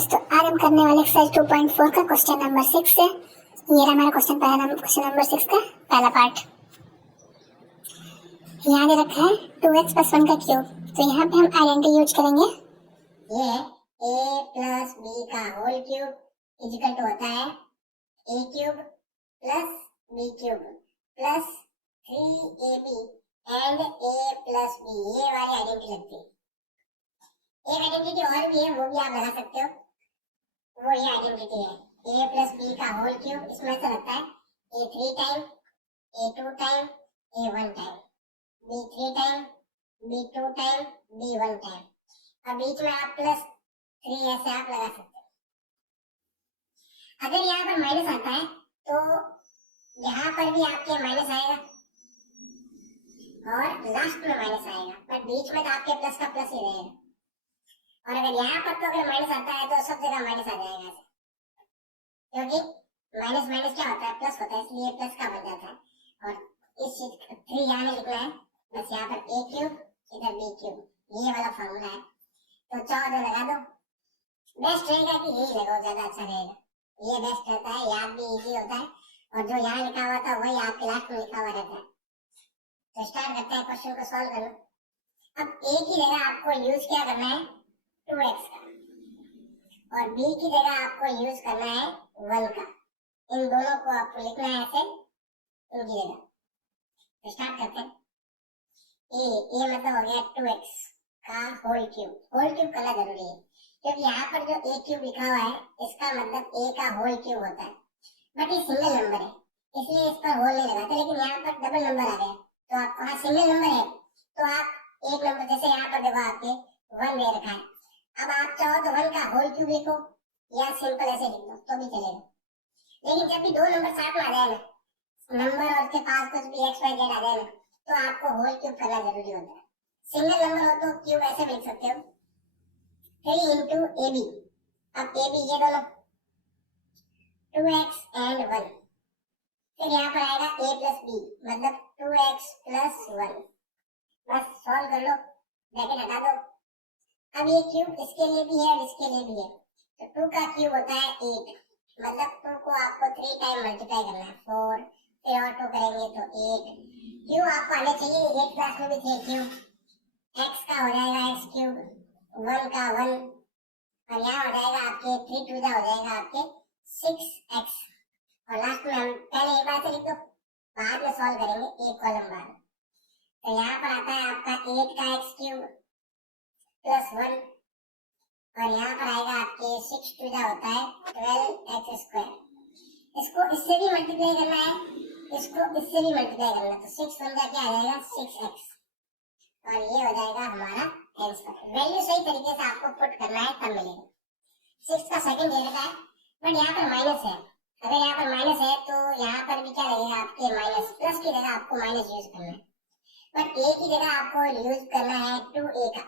Students, तो आज हम करने वाले एक्सरसाइज 2.4 का क्वेश्चन नंबर 6 है। ये रहा हमारा क्वेश्चन नंबर 6 का पहला पार्ट। यहाँ दे रखा है 2x + 1 का क्यूब। तो यहाँ पे हम आइडेंटिटी यूज करेंगे। ये a + b का होल क्यूब इक्वल टू होता है a cube + b cube + 3ab and a + b। ये वाली आइडेंटिटी लगती है। एक आइडेंटिटी और भी है, वो भी आप लगा सकते हो। वो ये आइडेंटिटी है a + b का होल क्यूब। इसमें से लगता है a3 time a2 time a1 time b3 time b2 time b1 time. अब बीच में आप +3 ऐसे आप लगा सकते हो। अगर यहाँ पर माइनस आता है तो यहाँ पर भी आपके माइनस आएगा और लास्ट में माइनस आएगा, पर बीच में तो आपके प्लस का प्लस ही रहेगा। और अगर यहाँ पर तो अगर माइनस आता है तो सब जगह माइनस आ जाएगा ऐसे, क्योंकि माइनस माइनस क्या होता है, प्लस होता है, इसलिए प्लस का बन जाता है। और इस चीज 3 यहाँ में लिखना है, बस यहाँ पर a क्यूब इधर b क्यूब, ये वाला फॉर्मूला है। तो 14 लगा दो। बेस्ट रहेगा कि यही लगाओ, ज्यादा अच्छा रहेगा। ये बेस्ट रहता है, याद भी इजी होता है, और जो यहाँ लिखा हुआ था वही आपके लास्ट में लिखा हुआ रहता है। तो स्टार्ट करते हैं क्वेश्चन को सॉल्व करना। अब a की जगह आपको यूज क्या करना है 2x का, और b की जगह आपको यूज करना है 1 का। इन दोनों को आपको लिखना है ऐसे इनकी जगह। तो स्टार्ट करते हैं। a मतलब हो गया 2x का होल क्यूब। होल क्यूब करना जरूरी है, क्योंकि यहाँ पर जो a क्यूब लिखा हुआ है इसका मतलब a का होल क्यूब होता है, बट ये सिंगल नंबर है इसलिए इस पर होल नहीं लगाते। लेकिन यहाँ पर डबल नंबर आ गया तो आपको, हाँ सिंगल नंबर है तो आप एक नंबर, जैसे यहाँ पर देखो आपके 1 दे रखा है, अब आप चाहो तो 1 का होल क्यूब लिखो या सिंपल ऐसे लिख दो तो भी चलेगा। लेकिन जब भी दो नंबर साथ में आ जाए ना, नंबर और उसके पास कुछ भी x y z आ जाए ना, तो आपको होल क्यूब करना जरूरी होता है। सिंगल नंबर हो तो क्यूब ऐसे लिख सकते हो 3 into ab। अब ab ये दोनों 2x and 1, फिर यहाँ पर आएगा a + b मतलब 2x + 1। बस सॉल्व कर लो, ब्रैकेट हटा दो। अब ये क्यूब इसके लिए भी है और इसके लिए भी है, तो 2 का क्यूब होता है 8, मतलब 2 को आपको 3 टाइम मल्टीप्लाई करना है 4, फिर और 2 करेंगे तो 8। क्यूब आपको आने चाहिए, 8 क्लास में भी थे क्यूब। x का हो जाएगा x क्यूब, 1 का 1, और यहाँ हो जाएगा आपके 3 2 हो जाएगा आपके 6x। और लास्ट में हम पहले एक बार से लिख दो, बाद में सॉल्व करेंगे एक कॉलम बाद। तो यहाँ पर आता है आपका 8 का x क्यूब +1, और यहाँ पर आएगा आपके 6 2 होता है 12x²। इसको इससे भी मल्टीप्लाई करना है, इसको इससे भी मल्टीप्लाई करना है, तो 6 1 का क्या आ जाएगा 6x, और ये हो जाएगा हमारा आंसर। वैल्यू सही तरीके से आपको पुट करना है तब मिलेगा। 6 का सेकंड दे रखा है, बट यहाँ पर माइनस है। अगर यहाँ पर माइनस है तो यहाँ पर भी क्या लगेगा आपके माइनस, प्लस की जगह आपको माइनस यूज करना है, बट a की जगह आपको यूज करना है 2a का।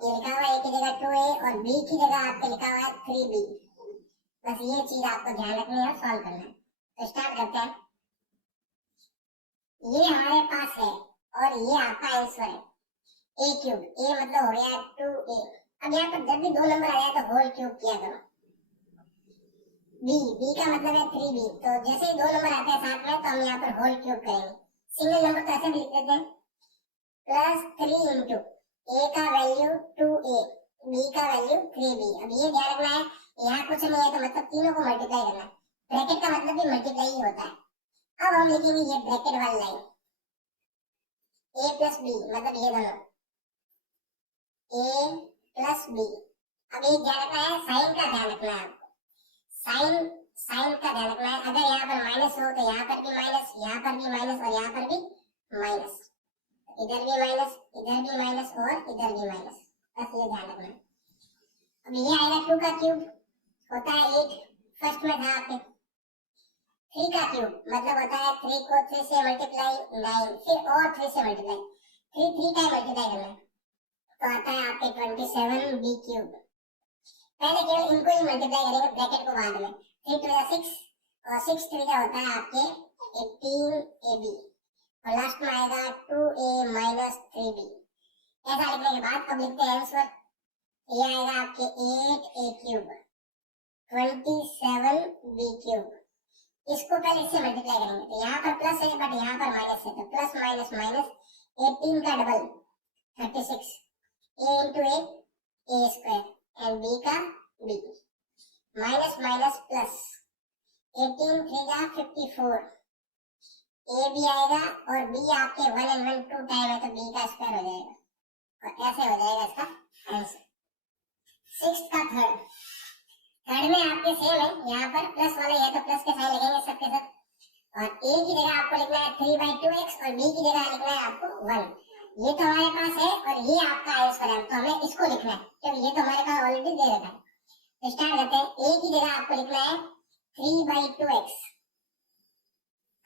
ये लिखा हुआ है a की जगह 2a और b की जगह आपका लिखा हुआ है 3b। बस ये चीज आपको ध्यान रखनी है और सॉल्व करना है। तो स्टार्ट करते हैं। ये हमारे पास है और ये आपका आंसर है a क्यूब। a मतलब हो गया 2a। अब यहाँ पर जब भी दो नंबर आ जाए तो होल क्यूब किया करो। b का मतलब है 3b, तो जैसे ही दो नंबर आते हैं साथ में तो हम यहाँ पर होल क्यूब करेंगे। सिंगल नंबर तो ऐसे भी लिख देते हैं +3 इंटू a का वैल्यू 2a, b का वैल्यू 3b। अब ये ध्यान रखना है, यहाँ कुछ नहीं है तो मतलब तीनों को मल्टीप्लाई करना है। ब्रैकेट का मतलब भी मल्टीप्लाई ही होता है। अब हम लिखेंगे ये ब्रैकेट वाली लाइन a + b, मतलब ये दोनों a + b। अब ये ध्यान रखना है, साइन का ध्यान रखना है आपको, साइन का ध्यान रखना है। अगर यहाँ पर माइनस हो तो यहाँ पर भी माइनस, यहाँ पर भी माइनस और यहाँ पर भी माइनस, इधर भी माइनस, इधर भी माइनस और इधर भी माइनस, बस ये ध्यान रखना है। अब ये आएगा 2 का क्यूब होता है 8, फर्स्ट में था आपके। 3 का क्यूब मतलब होता है 3 को 3 से मल्टीप्लाई 9, फिर और 3 से मल्टीप्लाई, 3 टाइम मल्टीप्लाई करना है तो आता है आपके 27b क्यूब। पहले केवल इनको ही मल्टीप्लाई करेंगे, ब्रैकेट को बाद में। 3 2 6 और 6 3 का होता है आपके 18ab, और लास्ट में आएगा 2a - 3b। ऐसा लिखने के बाद अब लिखते हैं आंसर। ये आएगा आपके 8a क्यूब 27b क्यूब। इसको पहले इससे मल्टीप्लाई करेंगे तो यहाँ पर प्लस है बट यहाँ पर माइनस है, तो प्लस माइनस माइनस 18 का double 36, a into a square and b का b, माइनस माइनस प्लस 18 3 जा 54, a भी आएगा और b आपके 1 and 1 2 टाइम है तो b का स्क्वायर हो जाएगा और ऐसे हो जाएगा इसका आंसर। सिक्स्थ का थर्ड में आपके सेम है, यहाँ पर प्लस वाला है तो प्लस के साइन लगेंगे सबके सब, और a की जगह आपको लिखना है 3/2x और b की जगह लिखना है आपको 1। ये तो हमारे पास है और ये आपका आंसर है, तो हमें इसको लिखना है क्योंकि ये तो हमारे पास ऑलरेडी दे रखा है। तो स्टार्ट करते हैं। a की जगह आपको लिखना है 3/2x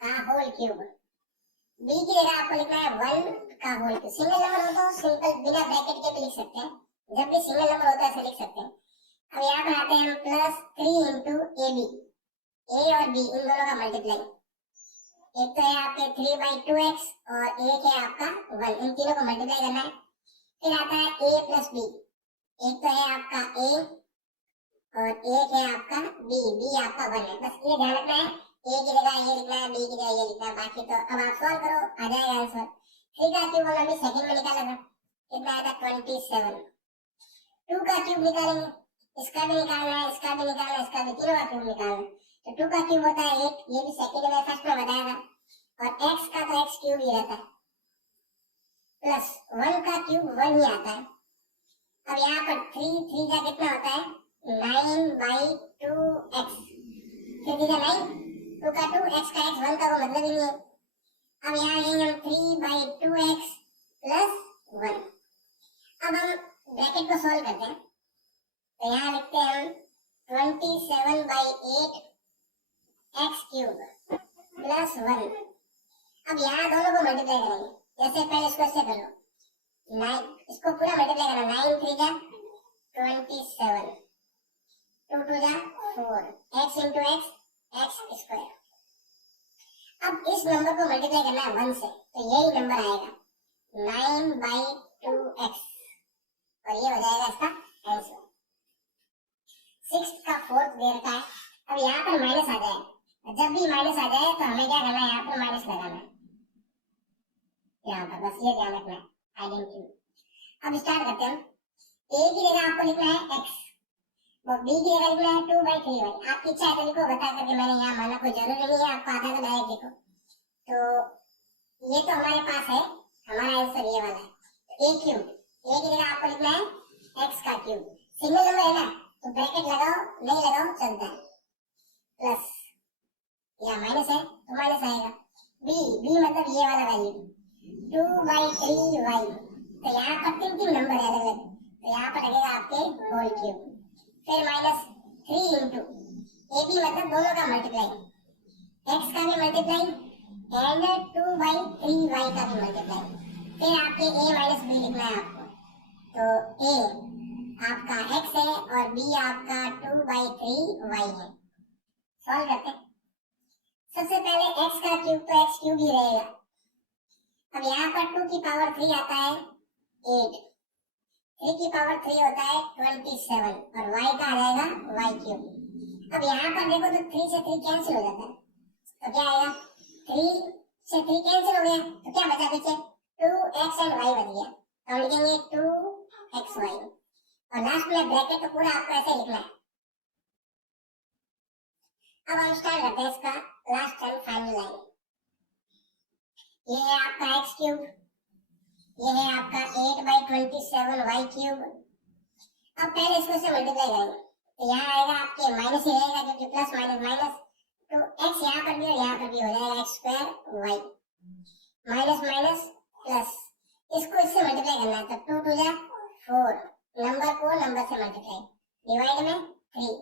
का होल क्यूब, b की जगह आपको लिखना है 1 का होल क्यूब। सिंगल नंबर हो तो सिंपल बिना ब्रैकेट के भी लिख सकते हैं, जब भी सिंगल नंबर होता है ऐसे लिख सकते हैं। अब यहाँ पर आते हैं हम प्लस 3 इंटू ab, a और b इन दोनों का मल्टीप्लाई, एक तो है आपके 3/2x और एक है आपका 1, इन तीनों को मल्टीप्लाई करना है। फिर आता है a प्लस b, एक तो है आपका a और एक है आपका b आपका 1 है। बस ये ध्यान रखना है a की जगह ये लिखना है, b की जगह ये लिखना है, बाकी तो अब आप सॉल्व करो आ जाएगा आंसर। 3 का क्यूब हमने सेकंड में निकाला था, कितना आया था 27। 2 का क्यूब निकालेंगे, इसका भी निकालना है, इसका भी निकालना है, इसका भी, तीनों का क्यूब निकालना है। तो 2 का क्यूब होता है 8, ये भी सेकंड में फर्स्ट में बताया था, और x का तो x क्यूब ही रहता है, प्लस 1 का क्यूब 1 ही आता है। अब यहाँ पर 3 का कितना होता है 9/2x, 3 का 9, 2 का 2, x का x, 1 का वो मतलब ही नहीं है। अब यहाँ लेंगे हम 3/2x प्लस 1। अब हम ब्रैकेट को सॉल्व करते हैं, तो यहाँ लिखते हैं हम 27/8 x क्यूब प्लस 1। अब यहाँ दोनों को मल्टीप्लाई करेंगे, जैसे पहले इसको ऐसे करो 9, इसको पूरा मल्टीप्लाई करना, 9 3 जा 27, 2 2 जा 4, x इंटू x स्क्वायर। अब इस नंबर को मल्टीप्लाई करना है 1 से, तो यही नंबर आएगा 9/2x और ये हो जाएगा इसका आंसर। सिक्स्थ का फोर्थ दे रखा है। अब यहाँ पर माइनस आ जाए, जब भी माइनस आ जाए तो हमें क्या करना है, यहाँ पर माइनस लगाना है, यहाँ पर बस ये ध्यान रखना है आइडेंटिटी। अब स्टार्ट करते हैं। a की जगह आपको लिखना है x, b की जगह लिखना है 2/3y। आपकी इच्छा है तो लिखो, बता करके मैंने यहाँ माना, कोई जरूरी नहीं है, आपको आता है तो डायरेक्ट लिखो। तो ये तो हमारे पास है, हमारा आंसर ये वाला है। तो a क्यूब, a की जगह आपको लिखना है x का क्यूब, सिंगल नंबर है ना तो ब्रैकेट लगाओ, नहीं लगाओ चलता है, प्लस या माइनस है तो माइनस आएगा। b मतलब ये वाला वैल्यू 2/3y, तो यहाँ पर 3 नंबर है अलग अलग, तो यहाँ पर लगेगा आपके होल क्यूब। फिर माइनस 3 इंटू ab मतलब दोनों का मल्टीप्लाई, x का भी मल्टीप्लाई एंड 2/3y का भी मल्टीप्लाई। फिर आपके a माइनस b लिखना है आपको, तो a आपका x है और b आपका 2/3y है। सॉल्व करते हैं। सबसे पहले x का क्यूब तो x क्यूब ही रहेगा। अब यहाँ पर 2 की पावर 3 आता है 8, 3 की पावर 3 होता है 27 और y का आ जाएगा y क्यूब। अब यहाँ पर देखो तो 3 से 3 कैंसिल हो जाता है, तो क्या आएगा 3 से 3 कैंसिल हो गया, तो क्या बचा पीछे 2x एंड y बच गया, तो हम लिखेंगे 2xy और लास्ट में ब्रैकेट तो पूरा आपको ऐसे लिखना है। अब हम स्टार्ट करते हैं इसका लास्ट एंड फाइनल लाइन। ये है आपका x क्यूब, ये है आपका 8/27y क्यूब। अब पहले इसको से मल्टीप्लाई करेंगे, तो यहाँ आएगा आपके माइनस ही रहेगा क्योंकि प्लस माइनस माइनस, तो x यहाँ पर भी और यहाँ पर भी हो जाएगा x square y, minus minus plus, इसको इससे मल्टीप्लाई करना है, तो 2 2 जा 4, नंबर को नंबर से मल्टीप्लाई, डिवाइड में 3,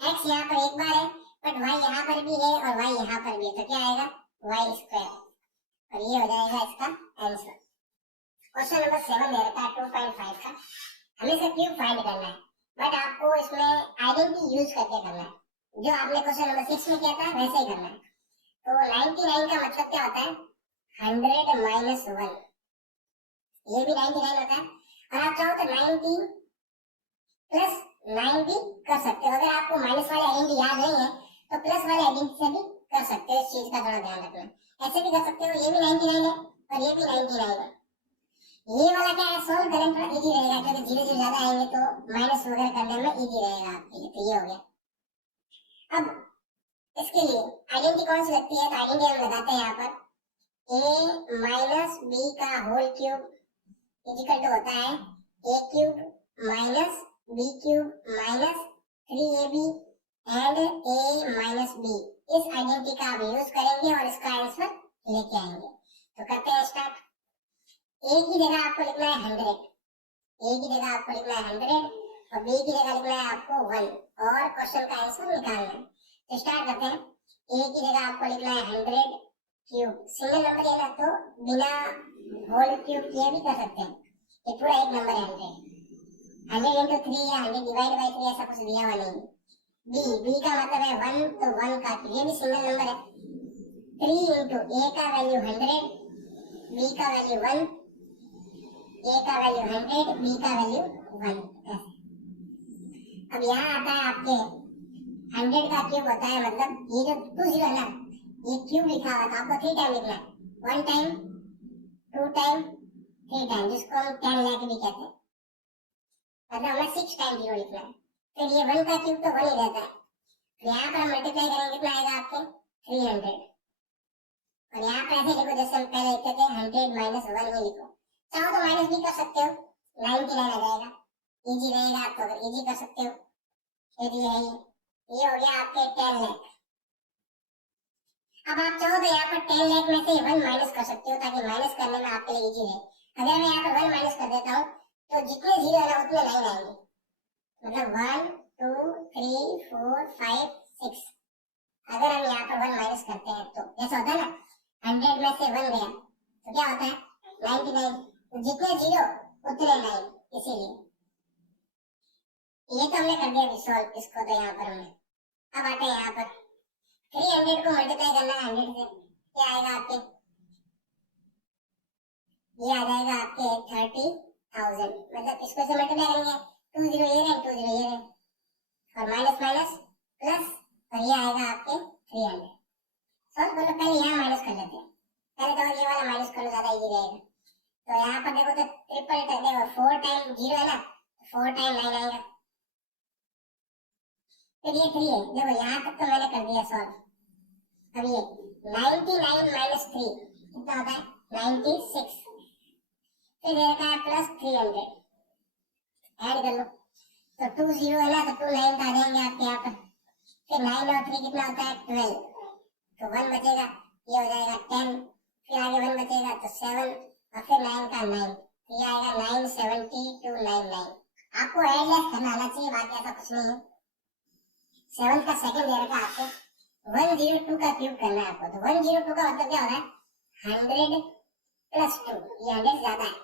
x यहाँ पर एक बार है बट y यहाँ पर भी है और y यहाँ पर भी है, तो क्या आएगा y स्क्वायर, और ये हो जाएगा इसका आंसर। क्वेश्चन नंबर 7 दे रखा है 2.5 का, हमें इसका क्यूब फाइंड करना है बट आपको इसमें आइडेंटिटी यूज करके करना है, जो आपने क्वेश्चन नंबर 6 में किया था वैसे ही करना है। तो 99 का मतलब क्या होता है 100 माइनस 1, ये भी 99 होता है, और आप चाहो तो 90 प्लस 9 भी कर सकते हो। अगर आपको माइनस वाले आइडेंटिटी याद नहीं है तो प्लस वाले आइडेंटिटी से भी कर सकते हो। इस चीज का थोड़ा ध्यान रखना। ऐसे भी कर सकते हो, ये भी 99 है और ये भी 99 है। ये वाला क्या है, सोल्व करना थोड़ा इजी रहेगा क्योंकि जीरो जीरो ज्यादा आएंगे तो माइनस वगैरह करने में इजी रहेगा आपके लिए। तो ये हो गया। अब इसके लिए आइडेंटिटी कौन सी लगती है, तो आइडेंटिटी हम लगाते हैं यहाँ पर a माइनस बी का होल क्यूब इक्वल टू होता है a cube minus b cube minus 3ab and a minus b। इस आइडेंटिटी का आप यूज करेंगे और इसका आंसर लेके आएंगे। तो करते हैं स्टार्ट। a की जगह आपको लिखना है 100, a की जगह आपको लिखना है 100 और b की जगह लिखना है आपको 1 और क्वेश्चन का आंसर निकालना है। तो स्टार्ट करते हैं। a की जगह आपको लिखना है 100 क्यूब, सिंगल नंबर है ना तो बिना होल क्यूब किए भी कर सकते हैं। ये पूरा एक नंबर है 100 into 3 या 100 डिवाइड बाय 3 ऐसा कुछ दिया हुआ नहीं। b का मतलब है 1 तो 1 का, ये भी सिंगल नंबर है। 3 into a का वैल्यू 100, b का वैल्यू 1, a का वैल्यू 100, b का वैल्यू 1 ऐसे। अब यहाँ आता है आपके 100 का क्यूब होता है, मतलब ये जो 2 जीरो है ना ये क्यूब लिखा हुआ था, आपको 3 टाइम लिखना है। 1 टाइम 2 टाइम 3 टाइम, जिसको हम 10 लाख भी कहते हैं, मतलब हमें 6 टाइम जीरो लिखना है। फिर ये 1 का क्यूब तो 1 ही रहता है। यहाँ पर हम मल्टीप्लाई करेंगे कितना आएगा आपके 300 और यहाँ पर ऐसे लिखो जैसे हम पहले लिखते थे 100 माइनस 1 ही लिखो। चाहो तो माइनस भी कर सकते हो, 99 आ जाएगा, इजी रहेगा तो अगर इजी कर सकते हो। फिर ये हो गया आपके 10 लाख। अब आप चाहो तो यहाँ पर 10 लाख में से 1 माइनस कर सकते हो ताकि माइनस करने में आपके लिए इजी रहे। अगर मैं यहाँ पर 1 माइनस कर देता हूँ तो जितने जीरो है ना उतने 9 आएंगे, मतलब 1 2 3 4 5 6। अगर हम यहाँ पर 1 माइनस करते हैं तो ऐसा होता है ना 100 में से 1 गया तो क्या होता है 99, तो जितने जीरो उतने 9, इसीलिए ये तो हमने कर दिया सॉल्व इसको। तो यहाँ पर हमने अब आते हैं यहाँ पर 300 को मल्टीप्लाई करना है 100 से, क्या आएगा आपके, ये आ जाएगा आपके 30,000। मतलब इसको से मल्टीप्लाई करेंगे 2 जीरो ये रहे 2 जीरो ये रहे और माइनस माइनस प्लस और ये आएगा आपके 300। सॉल्व कर लो, पहले यहाँ माइनस कर लेते हैं, पहले तो ये वाला माइनस करो ज्यादा इजी रहेगा। तो यहाँ पर देखो तो ट्रिपल देखो 4 टाइम जीरो है ना 4 टाइम 9 आएगा। फिर ये 3 है, देखो यहाँ तक तो मैंने कर दिया सॉल्व। अब ये 99 माइनस 3 कितना होता है 96। फिर रहता है प्लस 300, ऐड कर लो तो 2 जीरो है ना तो 2 9 आ जाएंगे आपके यहाँ पर। फिर 9 और 3 कितना होता है 12, तो 1 बचेगा, ये हो जाएगा 10, फिर आगे 1 बचेगा तो 7 और फिर 9 का 9, तो ये आएगा 97299। आपको ऐड लेस करना आना चाहिए, बाकी ऐसा कुछ नहीं है। 7 का सेकंड दे रखा आपको, 102 का क्यूब करना है आपको। तो 102 का मतलब क्या हो रहा है 100 प्लस 2, ये 100 ज्यादा है।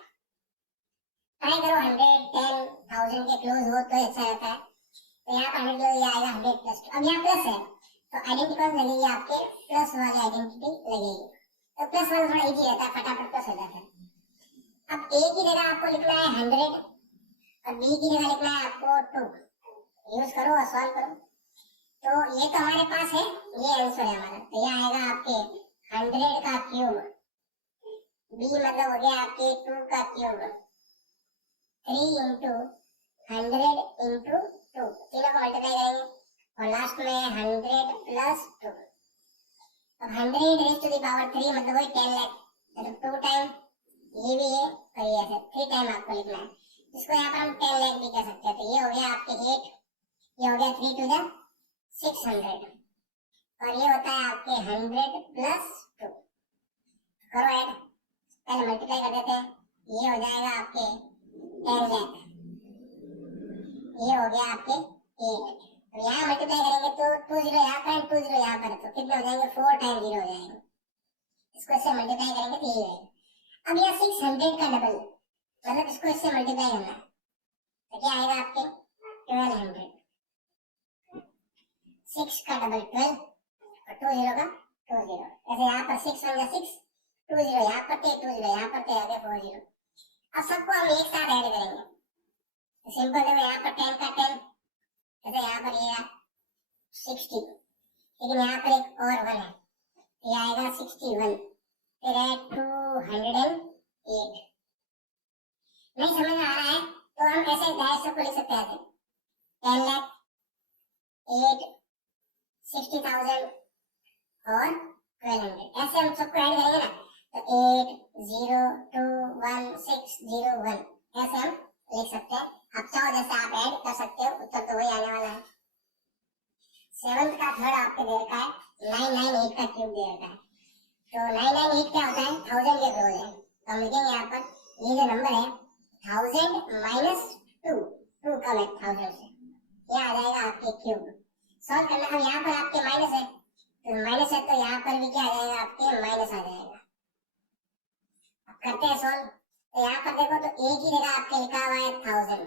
ट्राई करो 110,000 के क्लोज हो तो अच्छा रहता है। तो यहाँ पर 100 ये आएगा 100 प्लस 2। अब यहाँ प्लस है तो आइडेंटिटी कौन लगेगी आपके, प्लस वाली आइडेंटिटी लगेगी। तो प्लस वाला थोड़ा इजी रहता है, फटाफट प्लस हो जाता है। अब a की जगह आपको लिखना है 100 और b की जगह लिखना है आपको 2। यूज करो और सॉल्व करो। तो ये तो हमारे पास है, ये आंसर है हमारा। तो ये आएगा आपके 100 का क्यूब, b मतलब हो गया आपके 2 का क्यूब, 3 into 100 into 2, तीनों को मल्टीप्लाई करेंगे और लास्ट में 100 प्लस 2। अब 100 रेज़ टू द पावर 3 मतलब वही 10 लाख, मतलब 2 टाइम ये भी है और ये ऐसे 3 टाइम आपको लिखना है, जिसको यहाँ पर हम 10 लाख भी कह सकते हैं। तो ये हो गया आपके 8, ये हो गया 3 to the 600 और ये होता है आपके 100 प्लस 2। करो ऐड, पहले मल्टीप्लाई कर देते हैं, ये हो जाएगा आपके 10 लाख, ये हो गया आपके 8। तो यहाँ मल्टीप्लाई करेंगे तो 2 जीरो यहाँ पर 2 जीरो यहाँ पर, तो कितने हो जाएंगे 4 टाइम जीरो हो जाएंगे। इसको इससे मल्टीप्लाई करेंगे तो ये रहेगा। अब यहाँ 600 का डबल, मतलब इसको इससे मल्टीप्लाई करना है तो क्या आएगा आपके 1200। 6 का डबल 12 और 2 जीरो का 2 जीरो, ऐसे यहाँ पर 6 1 जा 6, 2 जीरो यहाँ पर थे 2 जीरो यहाँ पर थे, आगे 4 जीरो। अब सबको हम एक साथ ऐड करेंगे सिंपल देखो यहाँ पर 10 का 10, तो यहाँ पर ये 60, लेकिन यहाँ पर एक और 1 है, ये आएगा 61, फिर है 208। नहीं समझ में आ रहा है तो हम ऐसे डायरेक्ट सबको लिख सकते हैं, 10 लाख 8 60,000 और 1200, ऐसे हम सबको ऐड करेंगे ना, तो 8 0 2 1 6 0 1 ऐसे हम लिख सकते हैं। अब चाहो जैसे आप ऐड कर सकते हो, उत्तर तो वही आने वाला है। 7th का थर्ड आपके दे रखा है, 998 का क्यूब दे रखा है, तो 998 क्या होता है, 1000 के क्लोज है, तो हम लिखेंगे यहाँ पर ये जो नंबर है 1000 माइनस 2, 2 कम है 1000 से, ये आ जाएगा आपके क्यूब। सॉल्व करना, अब यहाँ पर आपके माइनस है, तो माइनस है तो यहाँ पर भी क्या आ जाएगा, आपके माइनस आ जाएगा। अब करते हैं सॉल्व, तो यहाँ पर देखो तो ए की जगह आपके लिखा हुआ है 1000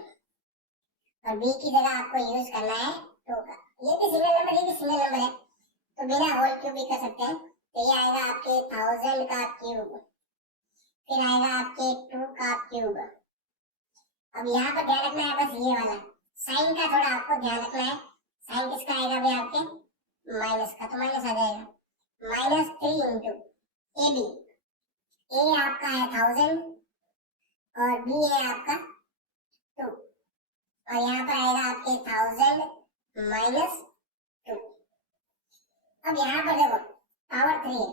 और बी की जगह आपको यूज करना है 2 का, ये भी सिंगल नंबर, ये भी सिंगल नंबर है, तो बिना होल क्यूब भी कर सकते हैं। तो ये आएगा आपके 1000 का क्यूब, फिर आएगा आपके 2 का क्यूब। अब यहाँ पर ध्यान रखना है बस ये वाला साइन का थोड़ा आपको ध्यान रखना है, साइन किसका आएगा भाई आपके माइनस का, तो माइनस आ जाएगा, -3 इंटू ए बी, ए आपका है 1000 और बी है आपका 2, और यहाँ पर आएगा आपके 1000 माइनस 2। अब यहाँ पर देखो पावर 3 है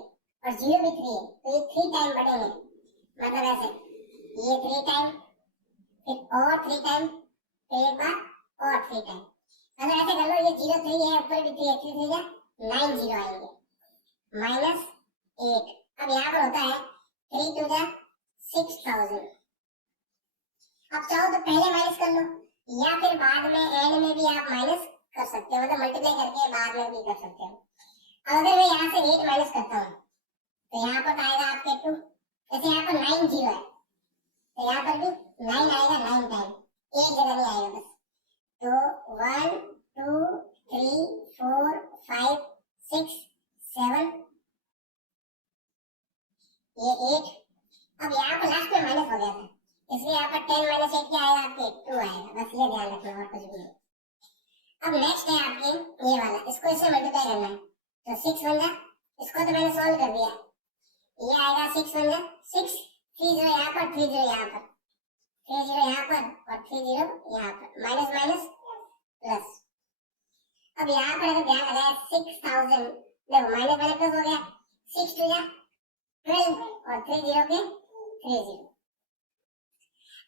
और 0 भी 3 है, तो ये 3 टाइम बढ़ेंगे, मतलब ऐसे ये 3 टाइम, फिर और 3 टाइम, फिर एक बार और 3 टाइम, मतलब ऐसे कर लो, ये 0 3 है, ऊपर भी 3 है, 3 3 9 0 आएंगे, -8। अब यहाँ पर होता है 3 2 जा 6000। अब चाहो तो पहले माइनस कर लो या फिर बाद में एंड में भी आप माइनस कर सकते हो, मतलब मल्टीप्लाई करके बाद में भी कर सकते हो। अब अगर मैं यहाँ से 8 माइनस करता हूँ तो यहाँ पर आएगा आपके 2, जैसे यहाँ पर 9 0 है तो यहाँ पर भी 9 आएगा, 9 टाइम, एक जगह नहीं आएगा बस, तो 1 2 3 4 5 6 7 ये 8। अब यहाँ पर लास्ट में माइनस हो गया था, इसलिए यहाँ पर 10 माइनस 8 क्या आएगा आपके 2 आएगा, बस ये ध्यान रखना और कुछ भी नहीं। अब नेक्स्ट है आपके ये वाला, इसको इससे मल्टीप्लाई करना है, तो 6 1 जा, इसको तो मैंने सॉल्व कर दिया, ये आएगा 6 1 जा 6, 3 0 यहाँ पर 3 0 यहाँ पर, 3 0 यहाँ पर और 3 0 यहाँ पर, माइनस माइनस प्लस। अब यहाँ पर अगर ध्यान लगाए 6000, देखो माइनस माइनस प्लस हो गया, 6 2 जा 12 और 3 0 के 3 0।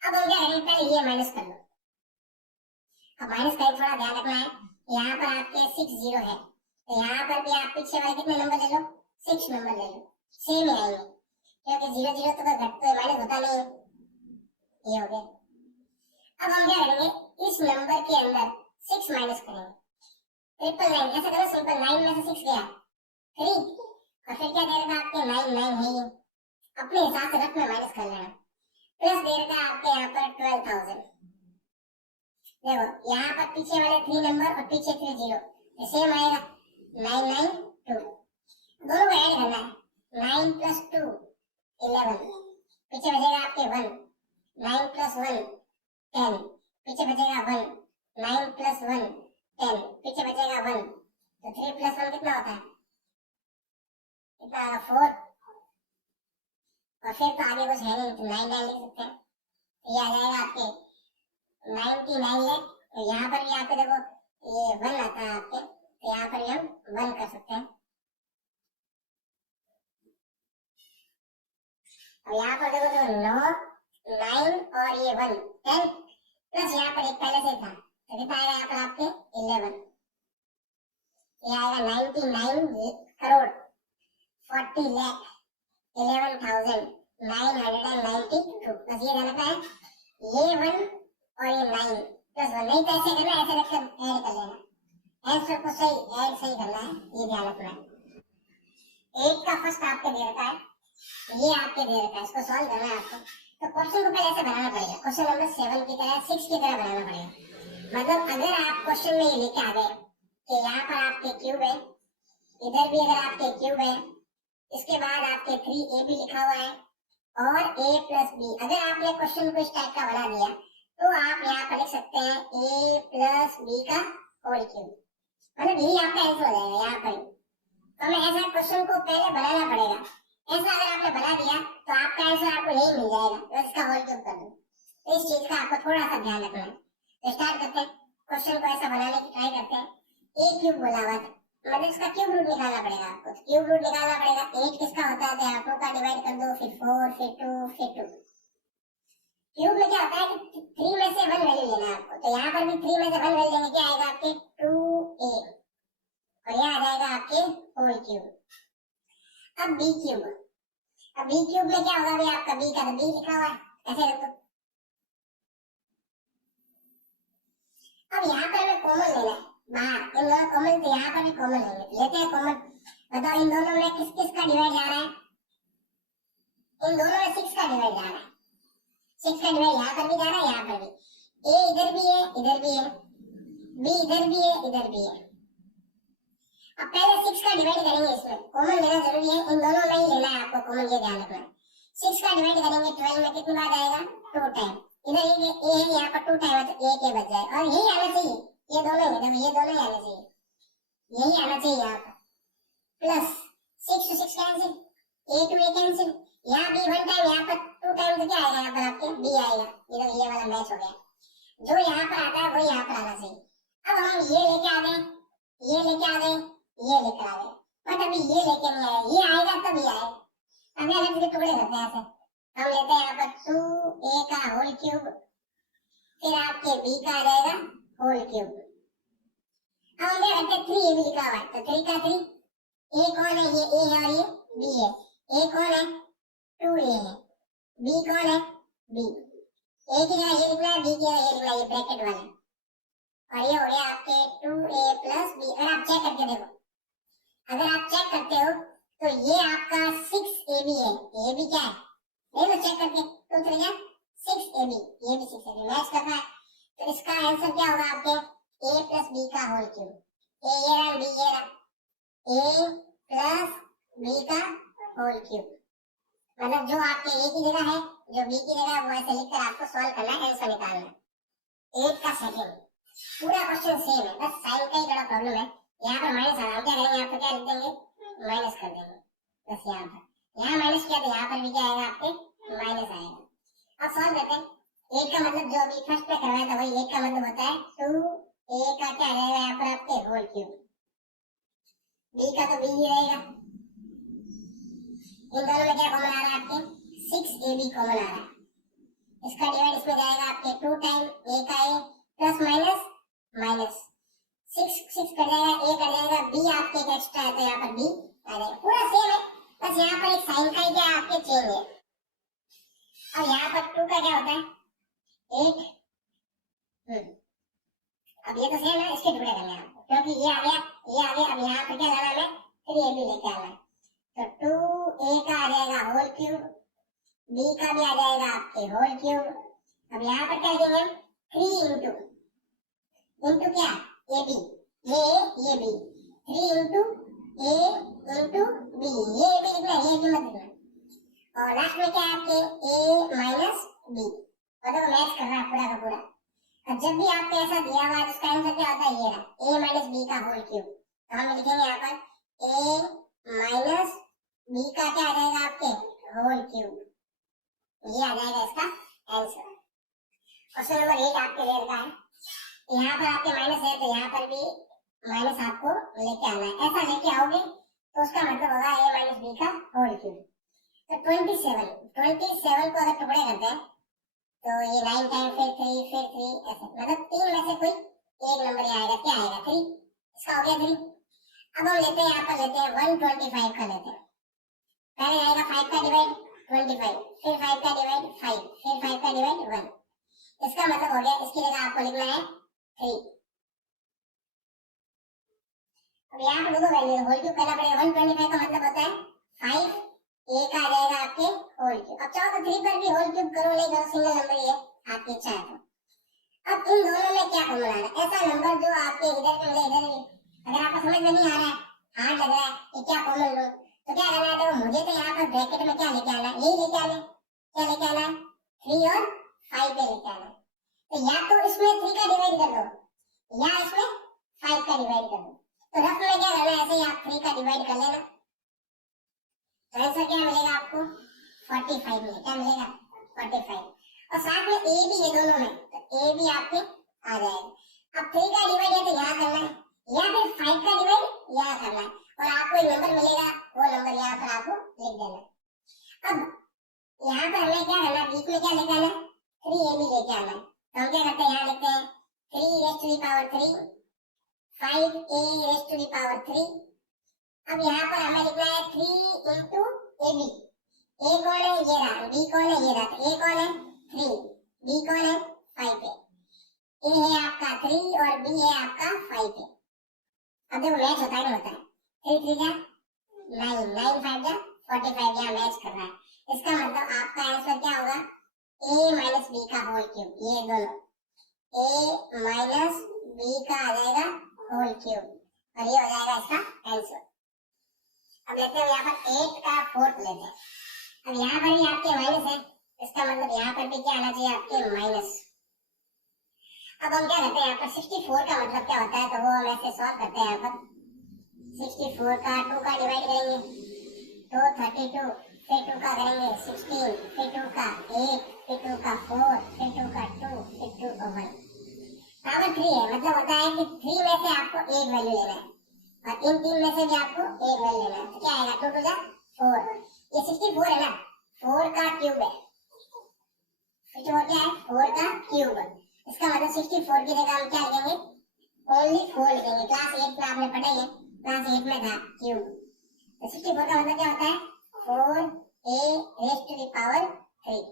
अब हम क्या करेंगे, पहले ये माइनस कर लो। अब माइनस का थोड़ा ध्यान रखना है, यहाँ पर आपके 6 0 है, तो यहाँ पर भी आप पीछे वाले कितने नंबर ले लो, 6 नंबर ले लो, सेम ही आएंगे, क्योंकि 0 0 तो घट तो माइनस होता नहीं है, ये हो गया। अब हम क्या करेंगे, इस नंबर के अंदर 6 माइनस करेंगे, 999, ऐसा करो सिंपल, 9 में से 6 गया 3 और फिर क्या दे रखा आपके 9 9 है, ये अपने हिसाब से रफ में माइनस कर लेना, प्लस दे रखा आपके यहाँ पर 12000। देखो यहाँ पर पीछे वाले 3 नंबर और पीछे 3 0 सेम आएगा, 992, दोनों को ऐड करना है, 9 + 2 11, पीछे बचेगा आपके 1, 9 + 1 10, पीछे बचेगा 1, 9 + 1 10, पीछे बचेगा 1, तो 3 + 1 कितना होता है, कितना 4, और फिर तो आगे कुछ है नहीं, तो 9 9 लिख सकते हैं, ये आ जाएगा आपके 99 लाख। तो यहाँ पर भी आपके देखो ये 1 आता है आपके, तो यहाँ पर भी हम 1 कर सकते हैं। और यहाँ पर देखो तो 9 9 और ये 1 10 प्लस यहाँ पर एक पहले से था, तो कितना आएगा यहाँ पर आपके 11, ये आएगा 99 करोड़ 40 लाख 11,992। बस ये ध्यान रखना है, ये 1 और ये 9 + 1, नहीं तो ऐसे करना, ऐसे रखकर ऐड कर लेना, आंसर को सही ऐड सही करना है, ये ध्यान रखना है। 8 का फर्स्ट आपके दे रखा है, ये आपके दे रखा है, इसको सॉल्व करना है आपको, तो क्वेश्चन को पहले ऐसे बनाना पड़ेगा, क्वेश्चन नंबर 7 की तरह 6 की तरह बनाना पड़ेगा। मतलब अगर आप क्वेश्चन में ये लेके आ गए कि यहाँ पर आपके क्यूब है, इधर भी अगर आपके क्यूब है, इसके बाद आपके 3ab लिखा हुआ है और a + b, अगर आपने क्वेश्चन को इस टाइप का बना दिया तो आप यहाँ पर लिख सकते हैं a प्लस बी का होल क्यूब, मतलब यही आपका आंसर हो जाएगा यहाँ पर। तो हमें ऐसा क्वेश्चन को पहले बनाना पड़ेगा। ऐसा अगर आपने बना दिया तो आपका आंसर आपको यही मिल जाएगा, बस इसका होल क्यूब कर दो। तो इस चीज का आपको थोड़ा सा ध्यान रखना है। तो स्टार्ट करते हैं, क्वेश्चन को ऐसा बनाने की ट्राई करते हैं। a क्यूब बोला हुआ था, मतलब इसका क्यूब रूट निकालना पड़ेगा आपको। तो क्यूब रूट निकालना पड़ेगा। 8 किसका होता है, तो यहाँ 2 का डिवाइड कर दो, फिर 4, फिर 2, फिर 2। क्यूब में क्या होता है कि 3 में से 1 वैल्यू लेना है आपको। तो यहाँ पर भी 3 में से 1 वैल्यू लेंगे, क्या आएगा आपके 2a, और यहाँ आ जाएगा आपके होल क्यूब। अब b क्यूब, अब b क्यूब में क्या होगा, अभी आपका b का तो b लिखा हुआ है, ऐसे रख दो। अब यहाँ पर हमें कॉमन लेना है बाहर, इन दोनों कॉमन, तो यहाँ पर भी कॉमन लेते हैं कॉमन। बताओ इन दोनों में किस किस का डिवाइड जा रहा है, इन दोनों में 6 का डिवाइड जा रहा है। 6 का डिवाइड यहाँ पर भी जा रहा है, यहाँ पर भी। a इधर भी है, इधर भी है, b इधर भी है, इधर भी है। अब पहले 6 का डिवाइड करेंगे, इसमें कॉमन लेना जरूरी है, इन दोनों में ही लेना है आपको कॉमन, ये ध्यान रखना है। 6 का डिवाइड करेंगे 12 में, कितनी बार आएगा 2 टाइम। इधर ये a है, यहाँ पर 2 टाइम है, तो एक बच जाएगा, और यही आना चाहिए, ये दोनों ही, देखो ये दोनों ही आना चाहिए, यही आना चाहिए यहाँ पर। Plus 6 to 6 cancel, a to a cancel, यहाँ भी 1 टाइम, यहाँ पर 2 टाइम, तो क्या आएगा यहाँ पर आपके b आएगा। ये वाला मैच हो गया, जो यहाँ पर आता है वही यहाँ पर आना चाहिए। अब हम ये लेके आ गए, ये लेके आ गए, ये लेकर आ गए, बट अभी ये लेके नहीं आए, ये आएगा तब ये आएगा। अभी अगर इसके टुकड़े करते हैं ऐसे, हम लेते हैं यहाँ पर 2a का होल क्यूब, फिर आपके b का आ जाएगा होल क्यूब। अब हम क्या करते हैं, 3a भी लिखा हुआ है, तो 3 का 3, a कौन है, ये a है और ये b है। a कौन है, 2a है, b कौन है, b। a की जगह ये लिखना है, b की जगह ये लिखना है, ये ब्रैकेट वाला, और ये हो गया आपके 2a प्लस b। अगर आप चेक करके देखो, अगर आप चेक करते हो तो ये आपका 6ab है, ये भी क्या है, देख लो चेक करके, 2 3 या 6ab, ये भी 6ab मैच कर रहा है। तो इसका आंसर क्या होगा आपके a प्लस b का होल क्यूब। a ये रहा, b ये रहा, a प्लस b का होल क्यूब, मतलब जो आपके a की जगह है, जो b की जगह है, वो ऐसे लिखकर आपको सॉल्व करना है, आंसर निकालना है। 8 का सेकंड, पूरा क्वेश्चन सेम है, बस साइन का ही थोड़ा प्रॉब्लम है। यहाँ पर माइनस आ रहा है, क्या करेंगे, यहाँ पर क्या लिख देंगे, माइनस कर देंगे, बस यहाँ पर। यहाँ माइनस किया तो यहाँ पर भी क्या आएगा आपके, माइनस आएगा। अब सॉल्व करते हैं। 8 का मतलब जो अभी फर्स्ट पे करवाया था वही 8 का मतलब होता है 2a का क्या रहेगा यहाँ पर आपके होल क्यूब, b का तो b ही रहेगा। इन दोनों में क्या कॉमन आ रहा है आपके, 6ab कॉमन आ रहा है, इसका डिवाइड इसमें जाएगा आपके 2 टाइम a का a plus minus minus, 6 cut जाएगा, a कट जाएगा, b आपके एक एक्स्ट्रा है तो यहाँ पर b आ जाएगा। पूरा सेम है, बस यहाँ पर एक साइन का ही क्या आपके चेंज है। अब यहाँ पर 2 का क्या होता है 8, अब ये तो सेम है, इसके टुकड़े करने हैं आपको, क्योंकि ये आ गया, ये आ गया। अब यहाँ पर क्या लाना है, 3ab लेके आना है, तो 2a का आ जाएगा होल क्यूब, b का भी आ जाएगा आपके होल क्यूब। अब यहाँ पर क्या लिखेंगे, 3 इंटू क्या, ab, ये b, 3 into a into b, ये b लिखना है, ये b मत लिखना। और लास्ट में क्या है आपके a माइनस b, मतलब मैच कर रहा है पूरा का पूरा। अब जब भी आपको ऐसा दिया हुआ है तो उसका आंसर क्या होता है, ये रहा a माइनस b का होल क्यूब। तो हम लिखेंगे यहाँ पर a माइनस b का क्या आ जाएगा आपके होल क्यूब, ये आ जाएगा इसका आंसर। क्वेश्चन नंबर 8 आपके रेयर का है, यहाँ पर आपके माइनस है तो यहाँ पर भी माइनस आपको लेके आना है। ऐसा लेके आओगे तो उसका मतलब होगा a माइनस b का होल क्यूब। तो 27 को अगर टुकड़े करते हैं तो ये 9 टाइम फिर 3 फिर 3 ऐसे, मतलब 3 में से कोई एक नंबर ही आएगा, क्या आएगा 3, इसका हो गया 3। अब हम लेते हैं, यहाँ पर लेते हैं 125 का लेते हैं। पहले आएगा 5 का डिवाइड 25, फिर 5 का डिवाइड 5, फिर 5 का डिवाइड 1, इसका मतलब हो गया, इसकी जगह आपको लिखना है 3। अब यहाँ पर दो वैल्यू होल क्यूब करना पड़ेगा। 125 का मतलब होता है 5, a का आ जाएगा आपके होल क्यूब। अब चाहो तो 3 पर भी होल क्यूब करो, नहीं करो, सिंगल नंबर ही है, आपकी इच्छा है। तो अब इन दोनों में क्या कॉमन आ रहा है, ऐसा नंबर जो आपके इधर के मिले इधर भी, अगर आपको समझ में नहीं आ रहा है, हार्ड लग रहा है कि क्या कॉमन लो, तो क्या करना है, तो मुझे तो यहाँ पर ब्रैकेट में क्या लेके आना है, यही लेके आना है, क्या लेके आना है, 3 और 5 पे लेके आना है। तो या तो इसमें 3 का डिवाइड कर दो या इसमें 5 का डिवाइड कर दो। तो रफ में क्या करना है, ऐसे ही आप 3 का डिवाइड कर लेना, तो आंसर क्या मिलेगा आपको 45 मिलेगा। क्या मिलेगा 45। और साथ में ए भी है दोनों में, तो ए भी आपके आ जाएगा। अब 3 का डिवाइड या तो यहाँ करना है या फिर 5 का डिवाइड यहाँ करना है, और आपको एक नंबर मिलेगा, वो नंबर यहाँ पर आपको लिख देना। अब यहाँ पर हमें क्या करना है, बीच में क्या लेके आना है 3a भी लेके आना है। तो हम क्या करते हैं, यहाँ लिखते हैं 3 raised to the power 3, 5a raised to the power 3। अब यहाँ पर हमें लिखना है 3 into ab। a कौन है, ये रहा, b कौन है, ये रहा। तो a कौन है 3, b कौन है 5a। a है आपका 3 और b है आपका 5a। अब देखो मैच होता है नहीं होता है, 3 3 जा 9, 9 5 जा 45, यहाँ मैच कर रहा है। इसका मतलब आपका आंसर क्या होगा, a माइनस बी का होल क्यूब। ये दोनों a माइनस बी का आ जाएगा होल क्यूब, और ये हो जाएगा इसका आंसर। अब लेते हैं यहाँ पर 8 का फोर्थ लेते हैं। अब यहाँ पर भी आपके माइनस है, इसका मतलब यहाँ पर भी क्या आना चाहिए आपके माइनस। अब हम क्या करते हैं, यहाँ पर 64 का मतलब क्या होता है, तो वो हम ऐसे सॉल्व करते हैं। यहाँ पर 64 का 2 का डिवाइड करेंगे तो 32, फिर 2 का करेंगे 16, फिर 2 का 8, फिर 2 का 4, फिर 2 का 2, फिर 2 over 1 पावर 3 है। मतलब होता है कि 3 में से आपको एक वैल्यू लेना है, और इन 3 में से भी आपको एक वैल्यू लेना है। तो क्या आएगा 2 2 जा 4। ये 64 है ना, 4 का क्यूब है। 64 क्या है, 4 का क्यूब। इसका मतलब 64 की जगह हम क्या लिखेंगे, ओनली 4 लिखेंगे। क्लास 8 में आपने पढ़ा है, क्लास 8 में था क्यूब। तो 64 का मतलब क्या होता है 4a raised to the power 3।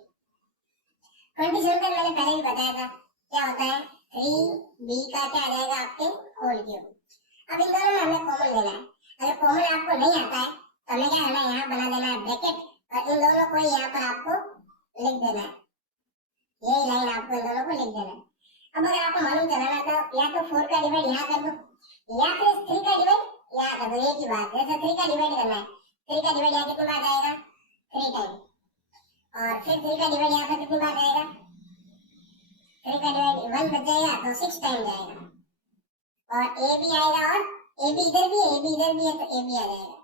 27 का मैंने पहले भी बताया था, क्या होता है 3b का क्या आ जाएगा आपके होल क्यूब। अब इन दोनों में हमें कॉमन लेना है। अगर कॉमन आपको नहीं आता है तो हमें क्या करना है, यहाँ बना देना है ब्रैकेट, और इन दोनों को यहाँ पर आपको लिख देना है। यही लाइन आपको इन दोनों को लिख देना है। अब अगर आपको मालूम चलाना तो या तो 4 का डिवाइड यहाँ कर दो या फिर 3 का डिवाइड यहाँ कर दो, एक ही बात है। जैसे 3 का डिवाइड करना है, 3 का डिवाइड यहाँ कितनी बार जाएगा 3 टाइम, और फिर 3 का डिवाइड यहाँ पर कितनी बार जाएगा, 3 का डिवाइड 1 बच जाएगा तो 6 टाइम जाएगा, और a भी आएगा, और a भी इधर भी है, a भी इधर भी है, तो a भी आ जाएगा।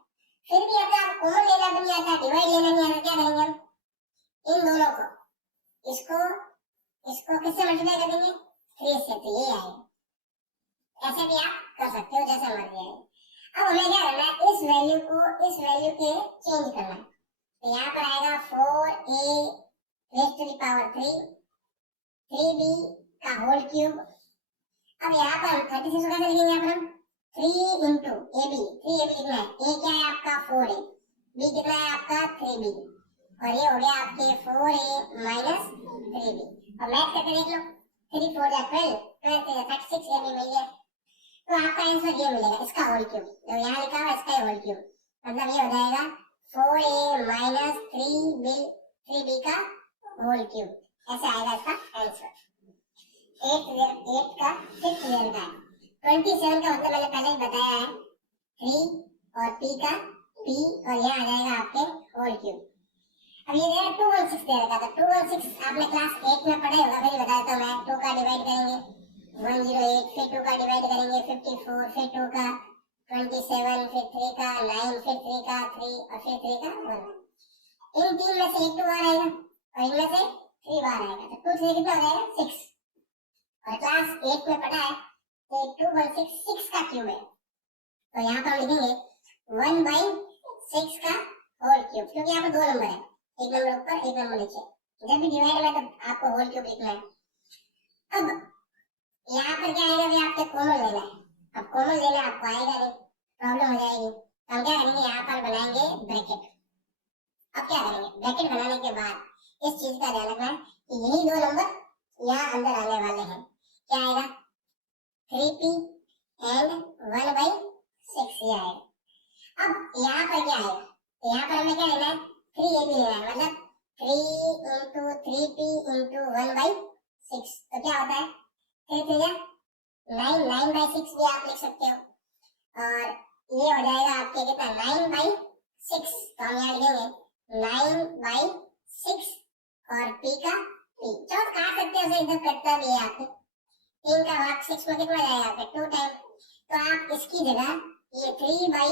फिर भी अगर आप कॉमन लेना भी नहीं आता, डिवाइड लेना नहीं आता, क्या करेंगे हम, इन दोनों को इसको किससे मल्टीप्लाई कर देंगे 3 से, तो ये आएगा। ऐसे भी आप कर सकते हो जैसे मर्जी आए। अब हमें क्या करना है, इस वैल्यू को इस वैल्यू के चेंज करना है। तो यहाँ पर आएगा 4a raised to the power 3, 3b का होल क्यूब। अब यहाँ पर 36 को कैसे लिखेंगे, यहाँ पर हम 3 into ab, 3ab लिखना है। a क्या है आपका 4a, b कितना है आपका 3b, और ये हो गया आपके 4a minus 3b। और मैथ करके देख लो, 3 4 जा 12, 36 ab मिल गया। तो आपका आंसर ये मिलेगा, इसका होल क्यूब जो यहाँ लिखा हुआ है, इसका होल क्यूब। मतलब ये हो जाएगा 4a minus 3b का होल क्यूब। ऐसे आएगा इसका आंसर। 8 का 6 रियल का 27 का मतलब मैंने पहले ही बताया है, 3 और p का p, और यहाँ आ जाएगा आपके होल क्यूब। अब ये देखा 216 दे रखा था, 216 आपने क्लास 8 में पढ़ा होगा, फिर बताया था मैं। 2 का डिवाइड करेंगे 108, फिर 2 का डिवाइड करेंगे 54, फिर 2 का 27, फिर 3 का 9, फिर 3 का 3, और फिर 3 का 1। इन 3 में से एक 2 बार आएगा और इनमें से 3 बार आएगा, तो 2 3 कितना हो जाएगा 6। और क्लास 8 में पढ़ा है कि 216 6 का क्यूब है, तो यहाँ पर हम लिखेंगे 1/6 का होल क्यूब, क्योंकि यहाँ पर 2 नंबर है, एक नंबर ऊपर एक नंबर नीचे। जब भी डिवाइड में तो आपको होल क्यूब लिखना है। अब यहाँ पर क्या आएगा, भी आपको कॉमन लेना है। अब कॉमन लेना आपको आएगा नहीं, प्रॉब्लम हो जाएगी। तो हम क्या करेंगे, यहाँ पर बनाएंगे ब्रैकेट। अब क्या करेंगे, ब्रैकेट बनाने के बाद इस चीज का ध्यान रखना है कि यही 2 नंबर यहाँ अंदर आने वाले हैं। क्या आएगा 3p and 1/6 ये आएगा। अब यहाँ पर क्या आएगा, यहाँ पर हमें क्या लेना है 3ab लेना है, मतलब 3 into 3p into 1/6। तो क्या होता है 3 3 9, 9/6 भी आप लिख सकते हो, और ये हो जाएगा आपके कितना 9/6। तो हम यहाँ लिखेंगे 9/6 और p का पी। चलो तो काट सकते हो, उसे इधर कटता भी है आपके। 3 का भाग 6 में कितना जाएगा आपके 2 टाइम। तो आप इसकी जगह ये 3/2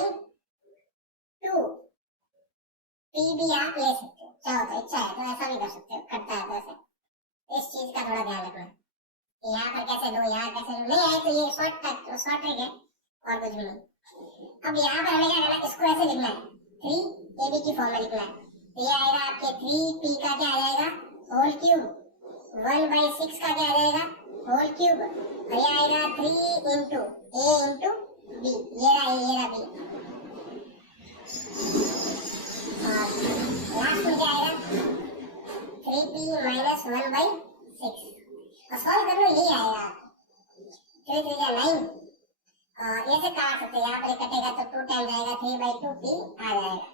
पी भी आप ले सकते हो, चाहो तो इच्छा है तो ऐसा भी कर सकते हो, कटता है तो ऐसे। इस चीज का थोड़ा ध्यान रखना, यहाँ पर कैसे दो यहाँ कैसे दो, नहीं आए तो ये शॉर्ट ट्रिक है और कुछ भी नहीं। अब यहाँ पर हमें क्या करना है, इसको ऐसे लिखना है 3ab की फॉर्म में लिखना है। तो ये आएगा आपके 3p का क्या आ जाएगा होल क्यूब, 1/6 का क्या आ जाएगा होल क्यूब, और ये आएगा 3 इंटू a इंटू b, ये रहा b, और लास्ट में क्या आएगा 3p माइनस 1/6, और सॉल्व कर लो, ये आएगा 3 3 9, और ऐसे काट सकते हैं, यहाँ पर कटेगा तो 2 टाइम जाएगा 3/2p आ जाएगा।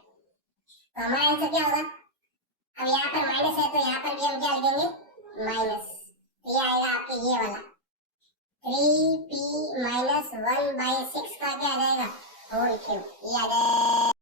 तो हमारा आंसर क्या होगा, अब यहाँ पर माइनस है तो यहाँ पर भी हम क्या लिखेंगे माइनस, ये आएगा आपके ये वाला 3p माइनस 1/6 का क्या आ जाएगा होल क्यूब, ये आ जाएगा।